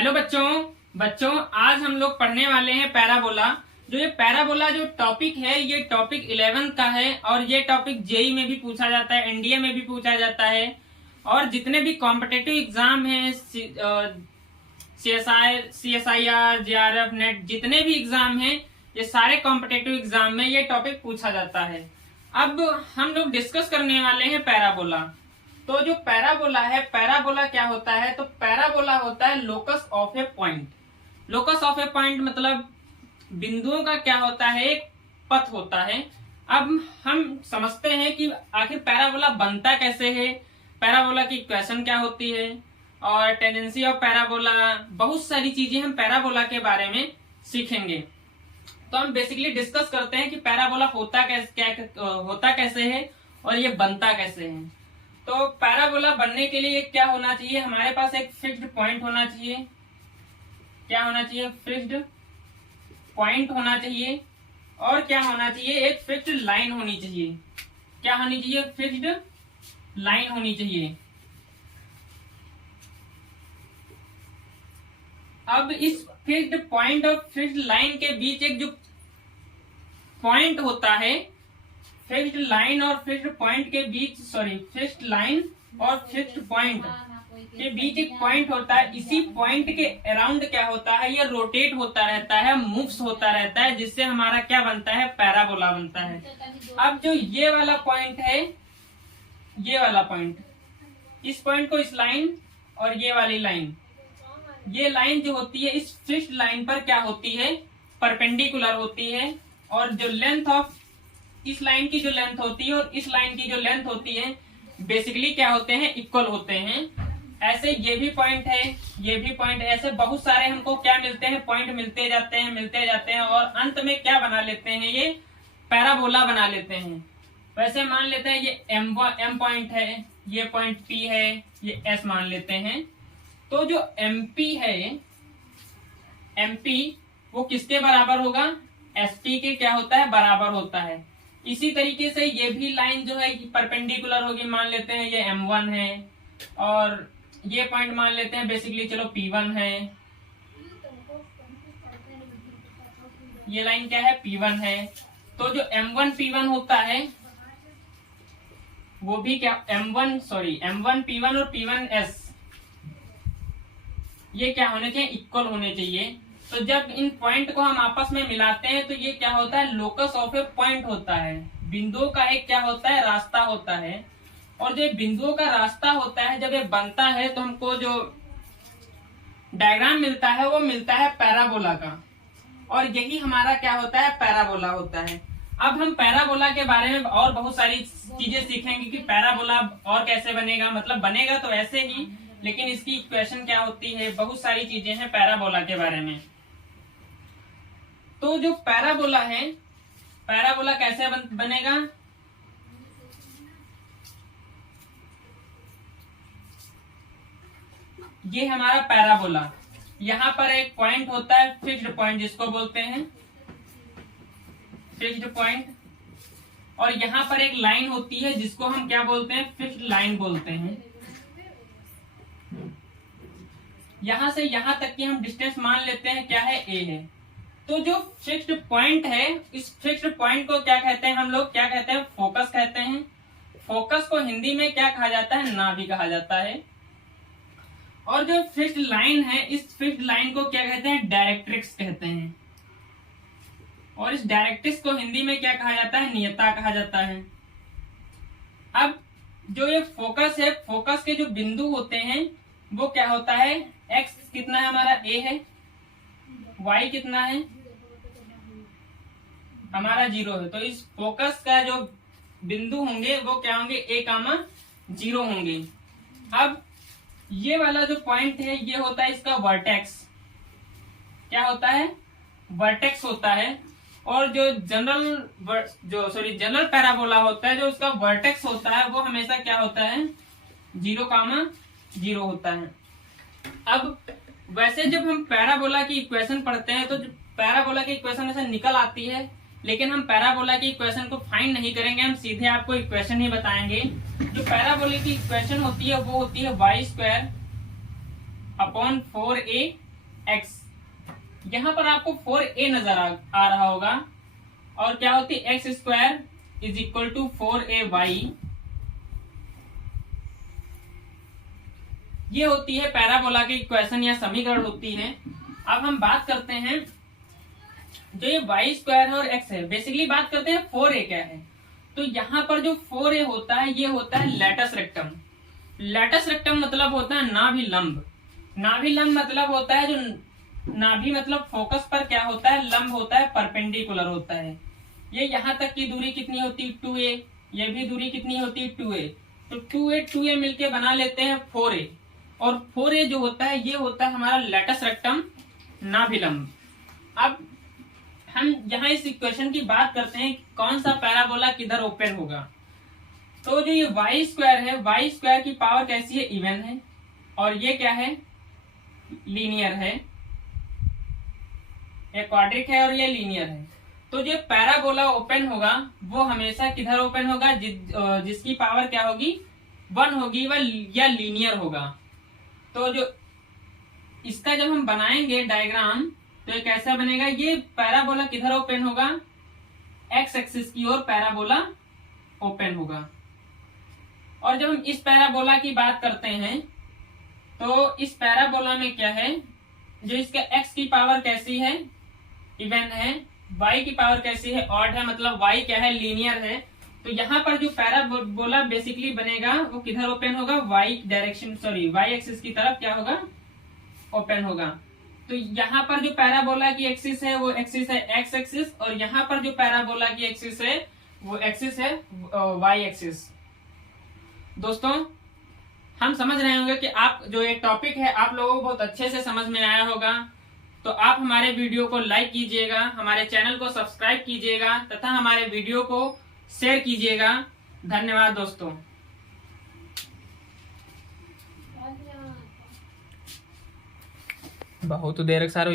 Hello बच्चों आज हम लोग पढ़ने वाले हैं पैराबोला। ये पैराबोला जो टॉपिक है ये टॉपिक 11th का है और ये टॉपिक जेई में भी पूछा जाता है, एनडीए में भी पूछा जाता है और जितने भी कॉम्पिटेटिव एग्जाम हैं CSIR, JRF, नेट जितने भी एग्जाम हैं ये सारे कॉम्पिटेटिव एग्जाम में ये टॉपिक पूछा जाता है। अब हम लोग डिस्कस करने वाले हैं पैराबोला। तो जो पैराबोला है, पैराबोला क्या होता है? तो पैराबोला होता है locus of A point. Locus of A point मतलब बिंदुओं का क्या होता है? एक पथ होता है। अब हम समझते हैं कि आखिर पैराबोला बनता कैसे है, पैराबोला की इक्वेशन क्या होती है और टेंडेंसी ऑफ पैराबोला, बहुत सारी चीजें हम पैराबोला के बारे में सीखेंगे। तो हम बेसिकली डिस्कस करते हैं कि पैराबोला होता कैसे है और ये बनता कैसे है। तो पैराबोला बनने के लिए क्या होना चाहिए? हमारे पास एक फिक्स्ड पॉइंट होना चाहिए। क्या होना चाहिए? फिक्स्ड पॉइंट होना चाहिए। और क्या होना चाहिए? एक फिक्स्ड लाइन होनी चाहिए। क्या होनी चाहिए? फिक्स्ड लाइन होनी चाहिए। अब इस फिक्स्ड पॉइंट और फिक्स्ड लाइन के बीच एक जो पॉइंट होता है, फिक्स्ड लाइन और फिक्स्ड पॉइंट के बीच, फिक्स्ड लाइन और फिक्स्ड पॉइंट के बीच एक पॉइंट होता है। इसी पॉइंट के अराउंड क्या होता है? ये रोटेट होता रहता है, मूव्स होता रहता है, जिससे हमारा क्या बनता है? पैराबोला बनता है। अब जो ये वाला पॉइंट है, ये वाला पॉइंट, इस पॉइंट को इस लाइन और ये वाली लाइन, ये लाइन जो होती है इस फिक्स्ड लाइन पर क्या होती है? परपेंडिकुलर होती है। और जो लेंथ ऑफ इस लाइन की जो लेंथ होती है और इस लाइन की जो लेंथ होती है बेसिकली क्या होते हैं? इक्वल होते हैं। ऐसे ये भी पॉइंट है, ये भी पॉइंट है। ऐसे बहुत सारे हमको क्या मिलते हैं? पॉइंट मिलते जाते हैं और अंत में क्या बना लेते हैं? ये पैराबोला बना लेते हैं। वैसे मान लेते हैं ये M पॉइंट है, ये पॉइंट P है, ये S मान लेते हैं। तो जो MP है, MP वो किसके बराबर होगा? SP के क्या होता है? बराबर होता है। इसी तरीके से ये भी लाइन जो है परपेंडिकुलर होगी। मान लेते हैं ये M1 है और ये पॉइंट मान लेते हैं बेसिकली चलो P1 है। ये लाइन क्या है? P1 है। तो जो M1 P1 होता है वो भी क्या M1 P1 और P1 S ये क्या होने चाहिए? इक्वल होने चाहिए। तो जब इन पॉइंट को हम आपस में मिलाते हैं तो ये क्या होता है? लोकस ऑफ ए पॉइंट होता है। बिंदुओं का एक क्या होता है? रास्ता होता है। और जो बिंदुओं का रास्ता होता है जब ये बनता है तो हमको जो डायग्राम मिलता है वो मिलता है पैराबोला का। और यही हमारा क्या होता है? पैराबोला होता है। अब हम पैराबोला के बारे में और बहुत सारी चीजें सीखेंगे कि पैराबोला और कैसे बनेगा, मतलब बनेगा तो ऐसे ही, लेकिन इसकी इक्वेशन क्या होती है, बहुत सारी चीजें हैं पैराबोला के बारे में। तो जो पैराबोला है, पैराबोला कैसे बनेगा? ये हमारा पैराबोला, यहाँ पर एक पॉइंट होता है फिक्स्ड पॉइंट जिसको बोलते हैं फिक्स्ड पॉइंट, और यहाँ पर एक लाइन होती है जिसको हम क्या बोलते हैं? फिक्स्ड लाइन बोलते हैं। यहां से यहां तक की हम डिस्टेंस मान लेते हैं क्या है? A है। तो जो फिक्स्ड पॉइंट है, इस फिक्स्ड पॉइंट को क्या कहते हैं? हम लोग क्या कहते हैं? फोकस कहते हैं। फोकस को हिंदी में क्या कहा जाता है? नाभि कहा जाता है। और जो फिक्स्ड लाइन है, इस फिक्स्ड लाइन को क्या कहते हैं? डायरेक्ट्रिक्स कहते हैं। और इस डायरेक्ट्रिक्स को हिंदी में क्या कहा जाता है? नियता कहा जाता है। अब जो ये फोकस है, फोकस के जो बिंदु होते हैं वो क्या होता है? X कितना है हमारा? A है। Y कितना है हमारा? 0 है। तो इस फोकस का जो बिंदु होंगे वो क्या होंगे? A, 0 होंगे। अब ये वाला जो पॉइंट है ये होता है इसका वर्टेक्स। क्या होता है? वर्टेक्स होता है। और जो जनरल पैराबोला होता है, जो उसका वर्टेक्स होता है वो हमेशा क्या होता है? 0, होता है। अब वैसे जब हम पैराबोला की इक्वेशन पढ़ते हैं तो पैराबोला की इक्वेशन ऐसे निकल आती है, लेकिन हम पैराबोला की इक्वेशन को फाइंड नहीं करेंगे, हम सीधे आपको इक्वेशन ही बताएंगे। जो पैराबोला की इक्वेशन होती है वो होती है y² अपॉन 4a x, यहाँ पर आपको 4a नजर आ रहा होगा, और क्या होती है x square is equal to 4ay, ये होती है पैराबोला की इक्वेशन या समीकरण होती है। अब हम बात करते हैं जो ये वाई स्क्वायर है और एक्स है, बेसिकली बात करते हैं 4a क्या है। तो यहाँ पर जो 4a होता है ये होता है लैटस रेक्टम। लैटस रेक्टम मतलब होता है नाभि लंब। नाभि लंब मतलब होता है जो नाभि मतलब फोकस पर क्या होता है, लंब होता है, परपेंडिकुलर होता है। ये यहाँ तक की दूरी कितनी होती है 2a, ये भी दूरी कितनी होती है 2a, तो 2a मिलके बना लेते हैं 4a, और 4a जो होता है ये होता है हमारा लैटस रेक्टम नाभि लंब। अब हम यहाँ इस इक्वेशन की बात करते हैं कौन सा पैराबोला किधर ओपन होगा। तो जो ये वाई स्क्वायर है, वाई स्क्वायर की पावर कैसी है, इवन है, और ये क्या है, लीनियर है, ये क्वाड्रिक है और ये लीनियर है। तो जो पैराबोला ओपन होगा वो हमेशा किधर ओपन होगा, जिसकी पावर क्या होगी, 1 होगी, वह या लीनियर होगा। तो जो इसका जब हम बनाएंगे डायग्राम तो ये कैसा बनेगा, ये पैराबोला किधर ओपन होगा, एक्स एक्सिस की ओर पैराबोला ओपन होगा। और जब हम इस पैराबोला की बात करते हैं तो इस पैराबोला में क्या है, जो इसका एक्स की पावर कैसी है, इवन है, वाई की पावर कैसी है, ऑड है, मतलब वाई क्या है, लीनियर है। तो यहाँ पर जो पैराबोला बेसिकली बनेगा वो किधर ओपन होगा, Y direction, sorry Y axis की तरफ क्या होगा, ओपन होगा। तो यहाँ पर जो पैराबोला की एक्सिस है वो एक्सिस है एक्स एक्सिस, और यहाँ पर जो पैराबोला की एक्सिस है वो एक्सिस है वाई एक्सिस। दोस्तों हम समझ रहे होंगे कि आप जो एक टॉपिक है आप लोगों को बहुत अच्छे से समझ में आया होगा। तो आप हमारे वीडियो को लाइक कीजिएगा, हमारे चैनल को सब्सक्राइब कीजिएगा तथा हमारे वीडियो को शेयर कीजिएगा। धन्यवाद दोस्तों। बहुत देर सारा